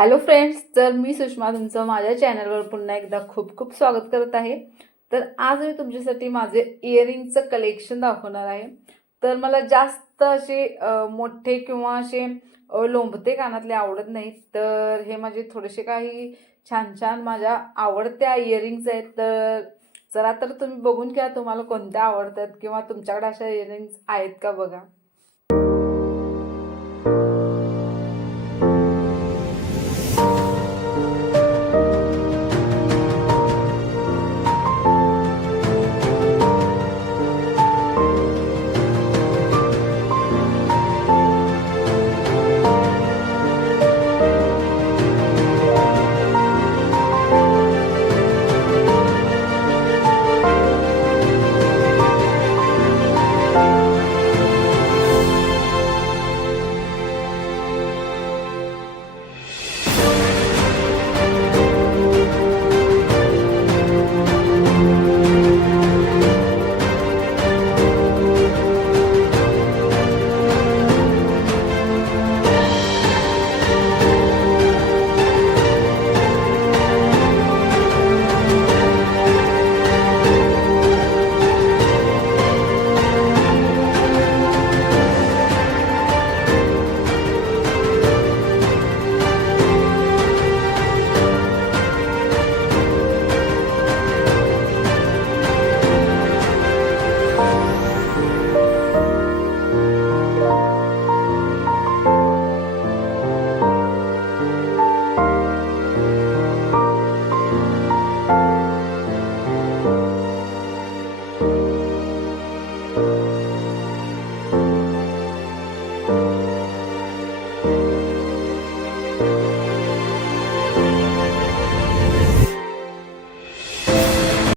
Hello friends, तर मी सुषमा तुमचं माझ्या चॅनलवर पुन्हा एकदा खूप खूप स्वागत करत आहे। तर आज मी तुमच्यासाठी माझे इयरिंगचं कलेक्शन दाखवणार आहे। तर मला जास्त असे मोठे किंवा असे लोंबते कानातले आवडत नाहीत। तर हे माझे थोडेसे काही छान छान माझ्या आवडत्या इयरिंग्स आहेत। तर चला तर तुम्ही बघून घ्या तुम्हाला कोणत्या आवडतात किंवा तुमच्याकडे अशा इयरिंग्स आहेत का बघा।